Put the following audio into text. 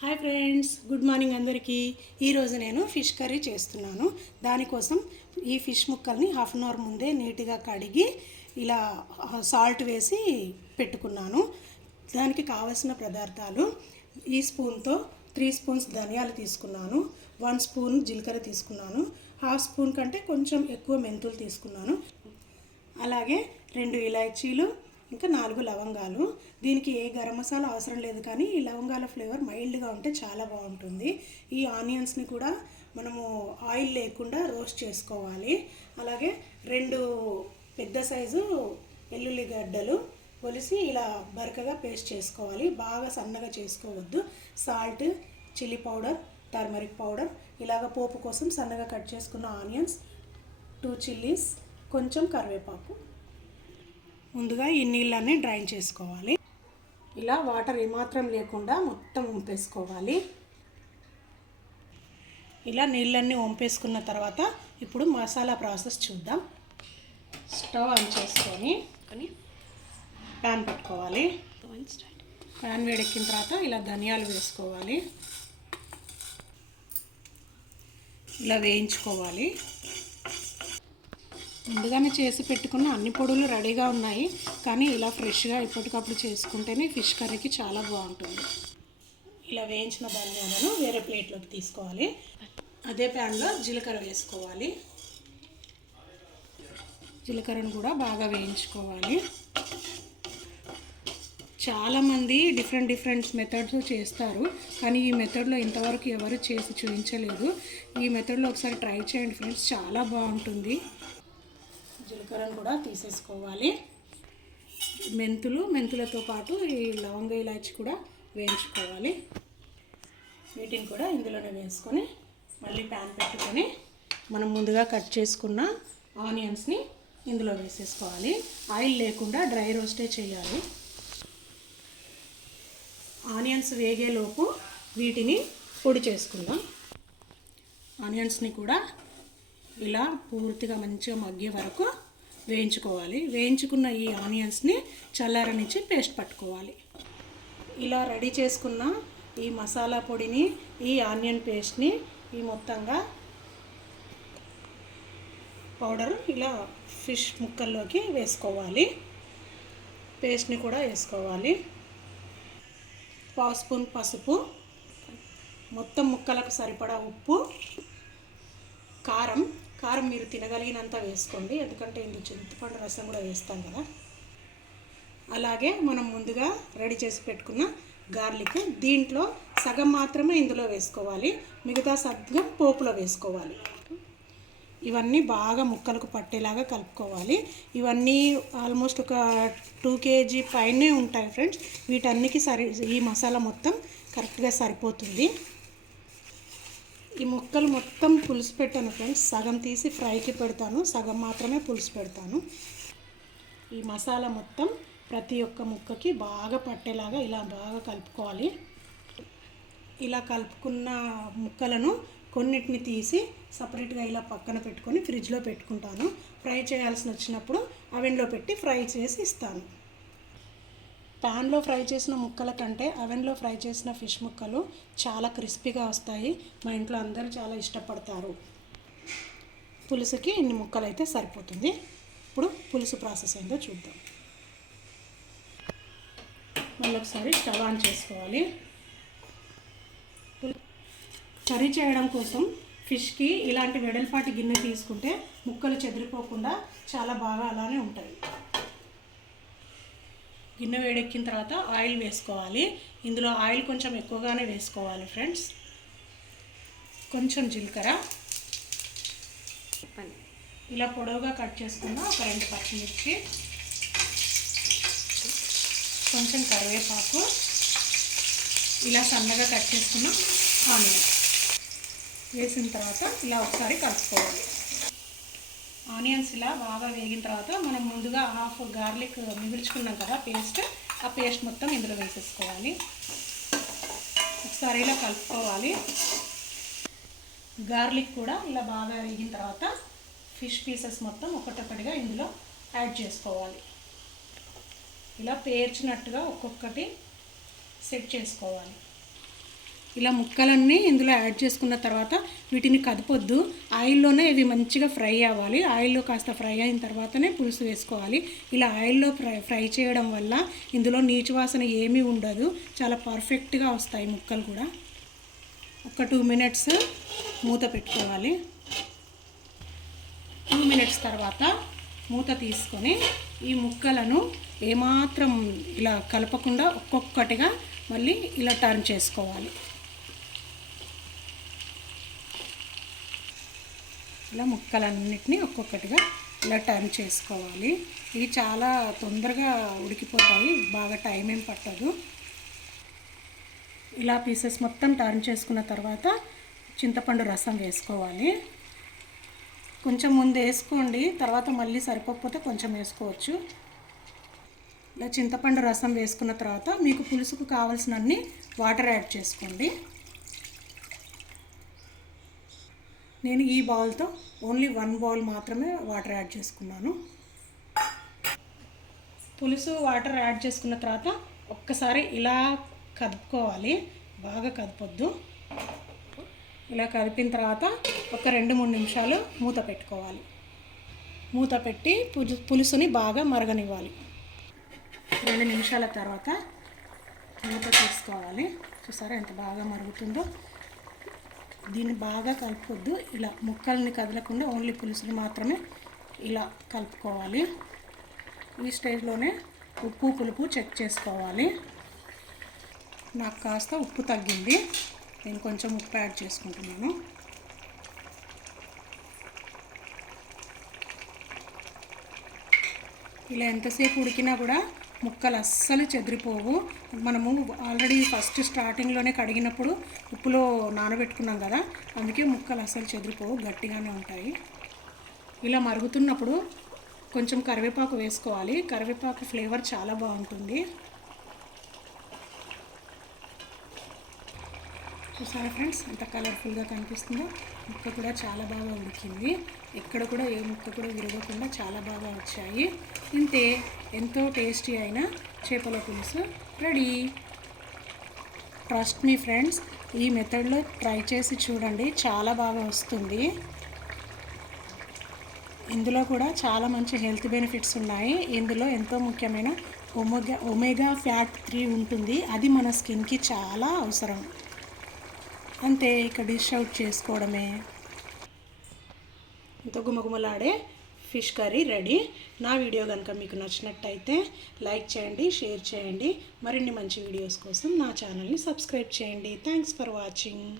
Hi friends, good morning అందరికీ. ఈరోజు నేను ఫిష్ కర్రీ చేస్తున్నాను. దానికోసం ఈ ఫిష్ ముక్కల్ని హాఫ్ అన్ అవర్ ముందే నీట్గా కడిగి ఇలా సాల్ట్ వేసి పెట్టుకున్నాను. దానికి కావలసిన పదార్థాలు: ఈ స్పూన్తో 3 స్పూన్స్ ధనియాలు తీసుకున్నాను, 1 స్పూన్ జీలకర్ర తీసుకున్నాను, హాఫ్ స్పూన్ కంటే కొంచెం ఎక్కువ మెంతులు తీసుకున్నాను, అలాగే 2 ఇలాచీలు, ఇంకా 4 లవంగాలు. దీనికి ఏ గరం మసాలా అవసరం లేదు, కానీ ఈ లవంగాల ఫ్లేవర్ మైల్డ్గా ఉంటే చాలా బాగుంటుంది. ఈ ఆనియన్స్ని కూడా మనము ఆయిల్ లేకుండా రోస్ట్ చేసుకోవాలి. అలాగే 2 పెద్ద సైజు వెల్లుల్లిగడ్డలు ఒలిసి ఇలా బరకగా పేస్ట్ చేసుకోవాలి. బాగా సన్నగా చేసుకోవద్దు. Salt, chilli powder, turmeric powder, ఇలాగ పోపు కోసం సన్నగా కట్ చేసుకున్న ఆనియన్స్, 2 చిల్లీస్, కొంచెం కరివేపాకు. ముందుగా ఈ నీళ్ళన్నీ డ్రైన్ చేసుకోవాలి. ఇలా వాటర్ ఏమాత్రం లేకుండా మొత్తం వంపేసుకోవాలి. ఇలా నీళ్ళన్నీ వంపేసుకున్న తర్వాత ఇప్పుడు మసాలా ప్రాసెస్ చూద్దాం. స్టవ్ ఆన్ చేసుకొని ప్యాన్ పెట్టుకోవాలి. ప్యాన్ వేడెక్కిన తర్వాత ఇలా ధనియాలు వేసుకోవాలి. ఇలా వేయించుకోవాలి. ముందుగానే చేసి పెట్టుకున్న అన్ని పొడులు రెడీగా ఉన్నాయి, కానీ ఇలా ఫ్రెష్గా ఎప్పటికప్పుడు చేసుకుంటేనే ఫిష్ కర్రీకి చాలా బాగుంటుంది. ఇలా వేయించిన ధనియాలను వేరే ప్లేట్లోకి తీసుకోవాలి. అదే ప్యాన్లో జీలకర్ర వేసుకోవాలి. జీలకర్రను కూడా బాగా వేయించుకోవాలి. చాలామంది డిఫరెంట్ మెథడ్స్ చేస్తారు, కానీ ఈ మెథడ్లో ఇంతవరకు ఎవరు చేసి చూపించలేదు. ఈ మెథడ్లో ఒకసారి ట్రై చేయండి ఫ్రెండ్స్, చాలా బాగుంటుంది. జీలకర్రను కూడా తీసేసుకోవాలి. మెంతులతో పాటు ఈ లవంగ ఇలాచి కూడా వేయించుకోవాలి. వీటిని కూడా ఇందులోనే వేసుకొని మళ్ళీ ప్యాన్ పెట్టుకొని మనం ముందుగా కట్ చేసుకున్న ఆనియన్స్ని ఇందులో వేసేసుకోవాలి. ఆయిల్ లేకుండా డ్రై రోస్టే చేయాలి. ఆనియన్స్ వేగేలోపు వీటిని పొడి చేసుకుందాం. ఆనియన్స్ని కూడా ఇలా పూర్తిగా మంచిగా మగ్గే వరకు వేయించుకోవాలి. వేయించుకున్న ఈ ఆనియన్స్ని చల్లారనిచ్చి పేస్ట్ పట్టుకోవాలి. ఇలా రెడీ చేసుకున్న ఈ మసాలా పొడిని, ఈ ఆనియన్ పేస్ట్ని ఈ మొత్తంగా పౌడర్ ఇలా ఫిష్ ముక్కల్లోకి వేసుకోవాలి. పేస్ట్ని కూడా వేసుకోవాలి. 1/2 స్పూన్ పసుపు, మొత్తం ముక్కలకు సరిపడా ఉప్పు, కారం మీరు తినగలిగినంత వేసుకోండి, ఎందుకంటే ఇందులో చింతపండు రసం కూడా వేస్తాం కదా. అలాగే మనం ముందుగా రెడీ చేసి పెట్టుకున్న గార్లిక్, దీంట్లో సగం మాత్రమే ఇందులో వేసుకోవాలి, మిగతా సగం పోపులో వేసుకోవాలి. ఇవన్నీ బాగా ముక్కలకు పట్టేలాగా కలుపుకోవాలి. ఇవన్నీ ఆల్మోస్ట్ ఒక 2 kg పైనే ఉంటాయి ఫ్రెండ్స్. వీటన్నికి ఈ మసాలా మొత్తం కరెక్ట్గా సరిపోతుంది. ఈ ముక్కలు మొత్తం పులుసు పెట్టాను ఫ్రెండ్స్, సగం తీసి ఫ్రైకి పెడతాను, సగం మాత్రమే పులుసు పెడతాను. ఈ మసాలా మొత్తం ప్రతి ఒక్క ముక్కకి బాగా పట్టేలాగా ఇలా బాగా కలుపుకోవాలి. ఇలా కలుపుకున్న ముక్కలను కొన్నిటిని తీసి సపరేట్గా ఇలా పక్కన పెట్టుకొని ఫ్రిడ్జ్లో పెట్టుకుంటాను. ఫ్రై చేయాల్సి వచ్చినప్పుడు అవెన్లో పెట్టి ఫ్రై చేసి ఇస్తాను. ప్యాన్లో ఫ్రై చేసిన ముక్కల కంటే అవెన్లో ఫ్రై చేసిన ఫిష్ ముక్కలు చాలా క్రిస్పీగా వస్తాయి. మా ఇంట్లో అందరూ చాలా ఇష్టపడతారు. పులుసుకి ఇన్ని ముక్కలు అయితే సరిపోతుంది. ఇప్పుడు పులుసు ప్రాసెస్ ఏందో చూద్దాం. మళ్ళీ ఒకసారి స్టవ్ ఆన్ చేసుకోవాలి. కర్రీ చేయడం కోసం ఫిష్కి ఇలాంటి వెడల్పాటి గిన్నె తీసుకుంటే ముక్కలు చెదిరిపోకుండా చాలా బాగా అలానే ఉంటాయి. గిన్నె వేడెక్కిన తర్వాత ఆయిల్ వేసుకోవాలి. ఇందులో ఆయిల్ కొంచెం ఎక్కువగానే వేసుకోవాలి ఫ్రెండ్స్. కొంచెం జీలకర్ర, ఇలా పొడవుగా కట్ చేసుకున్న ఒక 2 పచ్చిమిర్చి, కొంచెం కరివేపాకు, ఇలా సన్నగా కట్ చేసుకున్న ఆనియన్ వేసిన తర్వాత ఇలా ఒకసారి కలుపుకోవాలి. ఆనియన్స్ ఇలా బాగా వేగిన తర్వాత మనం ముందుగా హాఫ్ గార్లిక్ మిగిల్చుకున్నాం కదా పేస్ట్, ఆ పేస్ట్ మొత్తం ఇందులో వేసేసుకోవాలి. ఒకసారి ఇలా కలుపుకోవాలి. గార్లిక్ కూడా ఇలా బాగా వేగిన తర్వాత ఫిష్ పీసెస్ మొత్తం ఒకటొకటిగా ఇందులో యాడ్ చేసుకోవాలి. ఇలా పేర్చినట్టుగా ఒక్కొక్కటి సెట్ చేసుకోవాలి. ఇలా ముక్కలన్నీ ఇందులో యాడ్ చేసుకున్న తర్వాత వీటిని కదపొద్దు. ఆయిల్లోనే ఇవి మంచిగా ఫ్రై అవ్వాలి. ఆయిల్లో కాస్త ఫ్రై అయిన తర్వాతనే పులుసు వేసుకోవాలి. ఇలా ఆయిల్లో ఫ్రై చేయడం వల్ల ఇందులో నీచు వాసన ఏమీ ఉండదు. చాలా పర్ఫెక్ట్గా వస్తాయి ముక్కలు కూడా. ఒక 2 మినిట్స్ మూత పెట్టుకోవాలి. 2 మినిట్స్ తర్వాత మూత తీసుకొని ఈ ముక్కలను ఏమాత్రం ఇలా కలపకుండా ఒక్కొక్కటిగా మళ్ళీ ఇలా టర్న్ చేసుకోవాలి. ఇలా ముక్కలన్నిటినీ ఒక్కొక్కటిగా ఇలా టర్న్ చేసుకోవాలి. ఇవి చాలా తొందరగా ఉడికిపోతాయి, బాగా టైం ఏం పట్టదు. ఇలా పీసెస్ మొత్తం టర్న్ చేసుకున్న తర్వాత చింతపండు రసం వేసుకోవాలి. కొంచెం ముందు వేసుకోండి, తర్వాత మళ్ళీ సరిపోకపోతే కొంచెం వేసుకోవచ్చు. ఇలా చింతపండు రసం వేసుకున్న తర్వాత మీకు పులుసుకు కావాల్సినన్ని వాటర్ యాడ్ చేసుకోండి. నేను ఈ బౌల్తో ఓన్లీ 1 బౌల్ మాత్రమే వాటర్ యాడ్ చేసుకున్నాను. పులుసు వాటర్ యాడ్ చేసుకున్న తర్వాత ఒక్కసారి ఇలా కదుపుకోవాలి, బాగా కదపొద్దు. ఇలా కదిపిన తర్వాత ఒక 2-3 నిమిషాలు మూత పెట్టుకోవాలి. మూత పెట్టి పులుసుని బాగా మరగనివ్వాలి. 2 నిమిషాల తర్వాత మూత తీసుకోవాలి. చూసారా ఎంత బాగా మరుగుతుందో. దీన్ని బాగా కలుపుకొద్దు. ఇలా ముక్కల్ని కదలకుండా ఓన్లీ పులుసుని మాత్రమే ఇలా కలుపుకోవాలి. ఈ స్టేజ్లోనే ఉప్పు పులుపు చెక్ చేసుకోవాలి. నాకు కాస్త ఉప్పు తగ్గింది, నేను కొంచెం ఉప్పు యాడ్ చేసుకుంటున్నాను. ఇలా ఎంతసేపు ఉడికినా కూడా ముక్కలు అస్సలు చెదిరిపోవు. మనము ఆల్రెడీ ఫస్ట్ స్టార్టింగ్లోనే కడిగినప్పుడు ఉప్పులో నానబెట్టుకున్నాం కదా, అందుకే ముక్కలు అస్సలు చెదిరిపోవు, గట్టిగానే ఉంటాయి. ఇలా మరుగుతున్నప్పుడు కొంచెం కరివేపాకు వేసుకోవాలి. కరివేపాకు ఫ్లేవర్ చాలా బాగుంటుంది. చూసారా ఫ్రెండ్స్ ఎంత కలర్ఫుల్గా కనిపిస్తుందో. ముక్క కూడా చాలా బాగా ఉడికింది. ఎక్కడ కూడా ఏ ముక్క కూడా విరగకుండా చాలా బాగా వచ్చాయి. ఇంతే, ఎంతో టేస్టీ అయిన చేపల పులుసు రెడీ. ట్రస్ట్ మీ ఫ్రెండ్స్, ఈ మెథడ్లో ట్రై చేసి చూడండి, చాలా బాగా వస్తుంది. ఇందులో కూడా చాలా మంచి హెల్త్ బెనిఫిట్స్ ఉన్నాయి. ఇందులో ఎంతో ముఖ్యమైన ఒమేగా ఫ్యాట్ 3 ఉంటుంది. అది మన స్కిన్కి చాలా అవసరం. అంతే, ఇక డిష్ అవుట్ చేసుకోవడమే. ఎంతో గుమగుమలాడే ఫిష్ కర్రీ రెడీ. నా వీడియో కనుక మీకు నచ్చినట్టయితే లైక్ చేయండి, షేర్ చేయండి. మరిన్ని మంచి వీడియోస్ కోసం నా ఛానల్ని సబ్స్క్రైబ్ చేయండి. Thanks for watching.